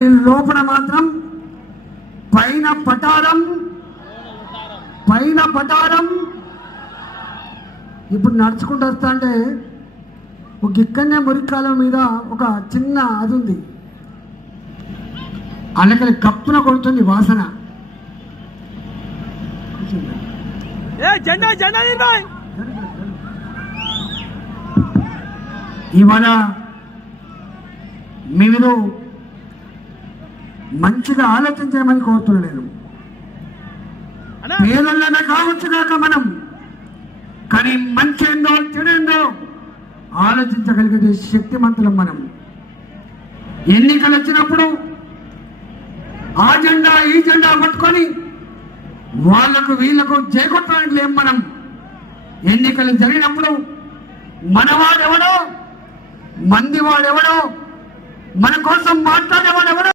లోపల మాత్రం పైన పటారం ఇప్పుడు నడుచుకుంటూ వస్తా అంటే ఒక ఇక్కడనే మురికాలం మీద ఒక చిన్న అది ఉంది, అలకలి కప్పున కొడుతుంది వాసన. ఇవాళ మీరు మంచిగా ఆలోచించమని కోరుతున్నాను. నేను పేదలనే కావచ్చు కాక మనం, కానీ మంచి ఏందో చెడేందో ఆలోచించగలిగే శక్తిమంతులం మనం. ఎన్నికలు వచ్చినప్పుడు ఆ జెండా ఈ జెండా పట్టుకొని వాళ్లకు వీళ్లకు చేకొట్టడానికి లేం మనం. ఎన్నికలు జరిగినప్పుడు మనవాడెవడో, మందివాడెవడో, మన కోసం మాట్లాడేవాడెవడో